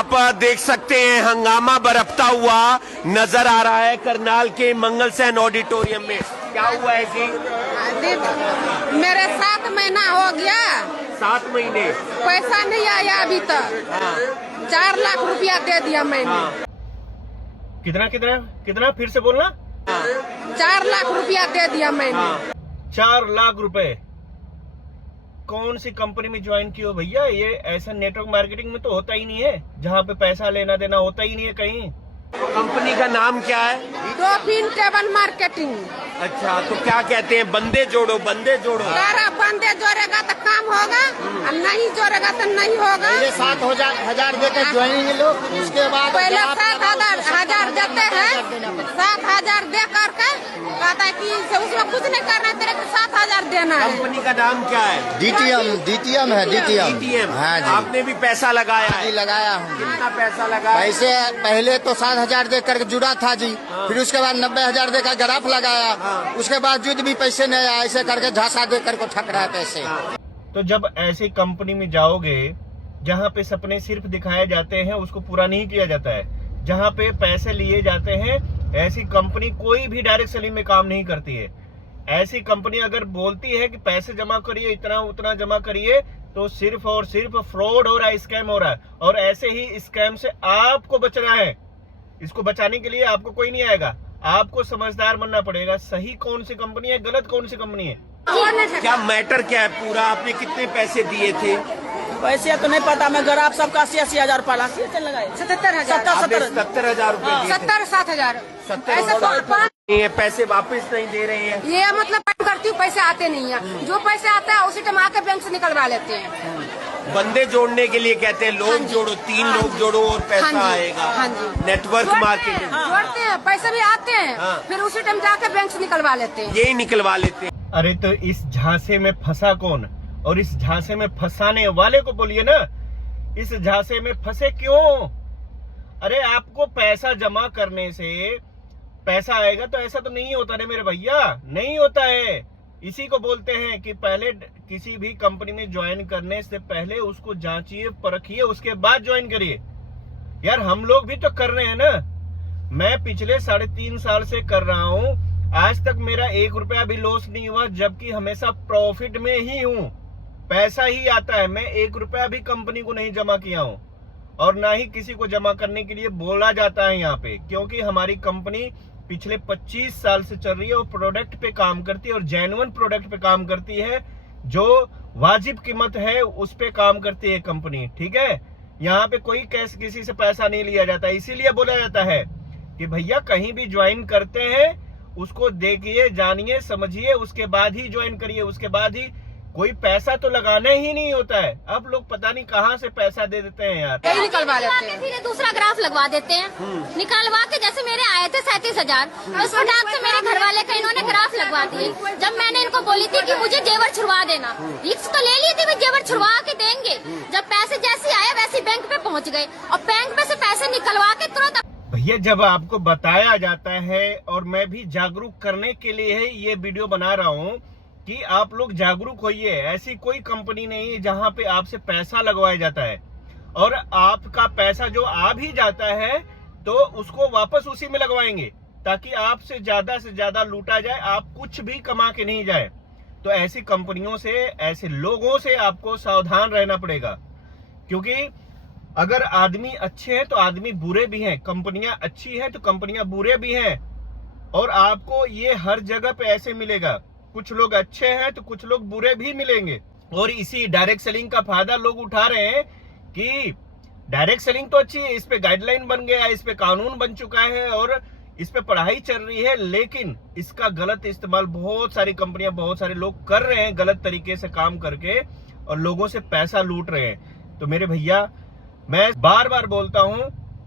आप देख सकते हैं हंगामा बरपता हुआ नजर आ रहा है करनाल के मंगल सेन ऑडिटोरियम में। क्या हुआ है जी? मेरे 7 महीना हो गया, 7 महीने पैसा नहीं आया अभी तक। 4 लाख रुपया दे दिया मैंने। कितना कितना कितना फिर से बोलना। 4 लाख रुपया दे दिया मैंने। 4 लाख रुपए कौन सी कंपनी में ज्वाइन किए हो भैया? ये ऐसा नेटवर्क मार्केटिंग में तो होता ही नहीं है, जहाँ पे पैसा लेना देना होता ही नहीं है कहीं। कंपनी का नाम क्या है? Dolphin table marketing. अच्छा, तो क्या कहते हैं? बंदे जोड़ो, बंदे जोड़ो। सारा बंदे जोड़ेगा तो काम होगा, और नहीं जोड़ेगा तो नहीं होगा। पहले 7,000 देकर ज्वाइनिंग लो, उसके बाद पहले 7,000 देते हैं। 7,000 दे करके कहता है कि उसमें कुछ नहीं करना है, तेरे को 7,000 देना है। कंपनी का नाम क्या है? DTM है। DTM। हाँ जी, आपने भी पैसा लगाया जी है? लगाया हूँ। कितना पैसा लगाया? पैसे पहले तो 7,000 देकर जुड़ा था जी, फिर उसके बाद 90,000 देकर ग्राफ लगाया, उसके बाद जुद भी पैसे नहीं आया, ऐसे करके झांसा देकर को ठक रहा है पैसे। तो जब ऐसी कंपनी में जाओगे जहाँ पे सपने सिर्फ दिखाए जाते हैं, उसको पूरा नहीं किया जाता है, जहाँ पे पैसे लिए जाते हैं, ऐसी कंपनी कोई भी डायरेक्ट सेलिंग में काम नहीं करती है। ऐसी कंपनी अगर बोलती है कि पैसे जमा करिए, इतना उतना जमा करिए, तो सिर्फ और सिर्फ फ्रॉड हो रहा है, स्कैम हो रहा है। और ऐसे ही स्कैम से आपको बचना है। इसको बचाने के लिए आपको कोई नहीं आएगा, आपको समझदार बनना पड़ेगा। सही कौन सी कंपनी है, गलत कौन सी कंपनी है। क्या मैटर क्या है पूरा? आपने कितने पैसे दिए थे? पैसे तो नहीं पता, मैं ग्राफ सबका 80,000 पाला 77,000 70,000 रुपए दिए थे। 70-7,000। 70,000 ये पैसे वापस नहीं दे रहे हैं। ये मतलब काम करती हूँ, पैसे आते नहीं है। जो पैसे आता है उसी टाइम आके बैंक से निकलवा लेते हैं। बंदे जोड़ने के लिए कहते हैं लोग जोड़ो, 3 लोग जोड़ो और पैसा आएगा। हाँ जी, नेटवर्क मार्केटिंग जोड़ते हैं, पैसे भी आते हैं, फिर उसी टाइम जाके बैंक से निकलवा लेते हैं। यही निकलवा लेते हैं। अरे तो इस झांसे में फंसा कौन, और इस झांसे में फंसाने वाले को बोलिए ना, इस झांसे में फंसे क्यों? अरे आपको पैसा जमा करने से पैसा आएगा, तो ऐसा तो नहीं होता ना मेरे भैया, नहीं होता है। इसी को बोलते हैं कि पहले किसी भी कंपनी में ज्वाइन करने से पहले उसको जांचिए, परखिए, उसके बाद ज्वाइन करिए। यार हम लोग भी तो कर रहे हैं ना। मैं पिछले 3.5 साल से कर रहा हूं, आज तक मेरा 1 रुपया भी लॉस नहीं हुआ, जबकि हमेशा प्रॉफिट में ही हूं, पैसा ही आता है। मैं 1 रुपया भी कंपनी को नहीं जमा किया हूं, और ना ही किसी को जमा करने के लिए बोला जाता है यहाँ पे, क्योंकि हमारी कंपनी पिछले 25 साल से चल रही है और प्रोडक्ट पे काम करती है, और जेन्युइन प्रोडक्ट पे काम करती है, जो वाजिब कीमत है उस पे काम करती है कंपनी। ठीक है, यहाँ पे कोई कैश किसी से पैसा नहीं लिया जाता। इसीलिए बोला जाता है कि भैया कहीं भी ज्वाइन करते हैं उसको देखिए, जानिए, समझिए, उसके बाद ही ज्वाइन करिए। उसके बाद ही कोई पैसा तो लगाना ही नहीं होता है। अब लोग पता नहीं कहाँ से पैसा दे देते हैं यार। यही निकलवा लेते हैं, फिर दूसरा ग्राफ लगवा देते हैं। निकलवा के जैसे मेरे आए थे 37,000, उस फटाक से मेरे घर वाले का इन्होंने ग्राफ लगवा दिए। जब मैंने इनको बोली थी कि मुझे जेवर छुड़वा देना, रिक्स तो ले ली थी, जेवर छुड़वा के देंगे। जब पैसे जैसे आए वैसे बैंक पे पहुँच गए, और बैंक में से पैसे निकलवा के तुरंत। भैया जब आपको बताया जाता है, और मैं भी जागरूक करने के लिए है ये वीडियो बना रहा हूँ कि आप लोग जागरूक होइए। ऐसी कोई कंपनी नहीं है जहां पे आपसे पैसा लगवाया जाता है, और आपका पैसा जो आ भी जाता है तो उसको वापस उसी में लगवाएंगे, ताकि आपसे ज्यादा लूटा जाए, आप कुछ भी कमा के नहीं जाए। तो ऐसी कंपनियों से, ऐसे लोगों से आपको सावधान रहना पड़ेगा, क्योंकि अगर आदमी अच्छे हैं तो आदमी बुरे भी हैं, कंपनियां अच्छी हैं तो कंपनियां बुरे भी हैं। और आपको ये हर जगह पे ऐसे मिलेगा, कुछ लोग अच्छे हैं तो कुछ लोग बुरे भी मिलेंगे। और इसी डायरेक्ट सेलिंग का फायदा लोग उठा रहे हैं कि डायरेक्ट सेलिंग तो अच्छी है, इस पे गाइडलाइन बन गया है, इस पे कानून बन चुका है, और इस पे पढ़ाई चल रही है, लेकिन इसका गलत इस्तेमाल बहुत सारी कंपनियां, बहुत सारे लोग कर रहे हैं, गलत तरीके से काम करके, और लोगों से पैसा लूट रहे हैं। तो मेरे भैया, मैं बार बार बोलता हूं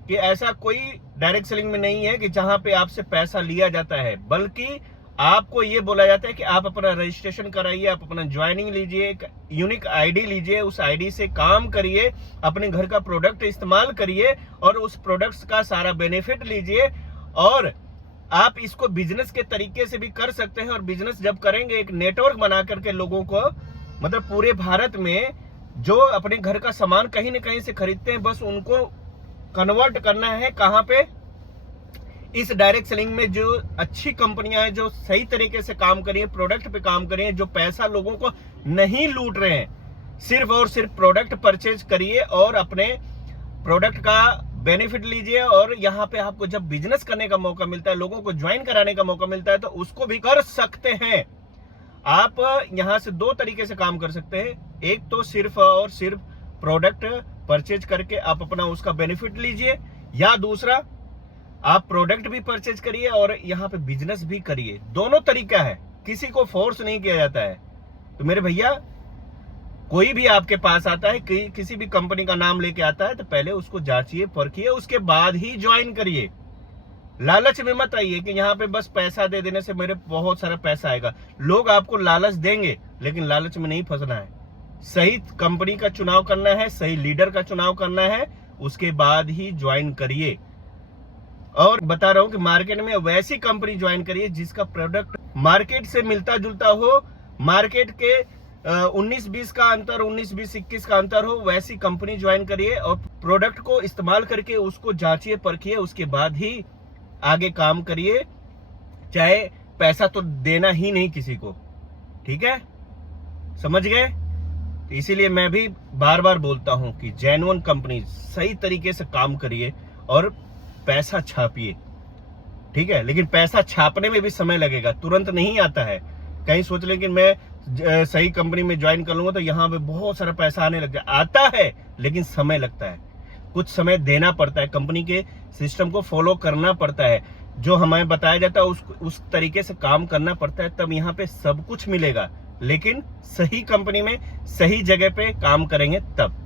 कि ऐसा कोई डायरेक्ट सेलिंग में नहीं है कि जहां पे आपसे पैसा लिया जाता है, बल्कि आपको ये बोला जाता है कि आप अपना रजिस्ट्रेशन कराइए, आप अपना ज्वाइनिंग लीजिए, एक यूनिक आईडी लीजिए, उस आईडी से काम करिए, अपने घर का प्रोडक्ट इस्तेमाल करिए, और उस प्रोडक्ट्स का सारा बेनिफिट लीजिए। और आप इसको बिजनेस के तरीके से भी कर सकते हैं, और बिजनेस जब करेंगे एक नेटवर्क बना करके लोगों को, मतलब पूरे भारत में जो अपने घर का सामान कहीं न कहीं से खरीदते हैं, बस उनको कन्वर्ट करना है कहां पे, इस डायरेक्ट सेलिंग में जो अच्छी कंपनियां हैं, जो सही तरीके से काम कर रही है, प्रोडक्ट पे काम कर रही है, जो पैसा लोगों को नहीं लूट रहे हैं, सिर्फ और सिर्फ प्रोडक्ट परचेज करिए और अपने प्रोडक्ट का बेनिफिट लीजिए। और यहाँ पे आपको जब बिजनेस करने का मौका मिलता है, लोगों को ज्वाइन कराने का मौका मिलता है, तो उसको भी कर सकते हैं। आप यहां से दो तरीके से काम कर सकते हैं। एक तो सिर्फ और सिर्फ प्रोडक्ट परचेज करके आप अपना उसका बेनिफिट लीजिए, या दूसरा आप प्रोडक्ट भी परचेज करिए और यहाँ पे बिजनेस भी करिए। दोनों तरीका है, किसी को फोर्स नहीं किया जाता है। तो मेरे भैया, कोई भी आपके पास आता है, किसी भी कंपनी का नाम लेके आता है, तो पहले उसको जांचिए, परखिए, उसके बाद ही ज्वाइन करिए। लालच में मत आइए कि यहाँ पे बस पैसा दे देने से मेरे बहुत सारा पैसा आएगा। लोग आपको लालच देंगे, लेकिन लालच में नहीं फंसना है। सही कंपनी का चुनाव करना है, सही लीडर का चुनाव करना है, उसके बाद ही ज्वाइन करिए। और बता रहा हूं कि मार्केट में वैसी कंपनी ज्वाइन करिए जिसका प्रोडक्ट मार्केट से मिलता जुलता हो, मार्केट के 19-20 का अंतर, 19-20-21 का अंतर हो, वैसी कंपनी ज्वाइन करिए और प्रोडक्ट को इस्तेमाल करके उसको जांचिए, परखिए, उसके बाद ही आगे काम करिए। चाहे पैसा तो देना ही नहीं किसी को, ठीक है, समझ गए? तो इसीलिए मैं भी बार बार बोलता हूं कि जेन्युइन कंपनी, सही तरीके से काम करिए और पैसा छापिए, ठीक है। लेकिन पैसा छापने में भी समय लगेगा, तुरंत नहीं आता है। कहीं सोच लें कि मैं सही कंपनी में ज्वाइन कर लूंगा तो यहाँ पे बहुत सारा पैसा आने लग जाए। आता है, लेकिन समय लगता है, कुछ समय देना पड़ता है, कंपनी के सिस्टम को फॉलो करना पड़ता है, जो हमें बताया जाता है उस तरीके से काम करना पड़ता है, तब यहाँ पे सब कुछ मिलेगा। लेकिन सही कंपनी में सही जगह पे काम करेंगे तब।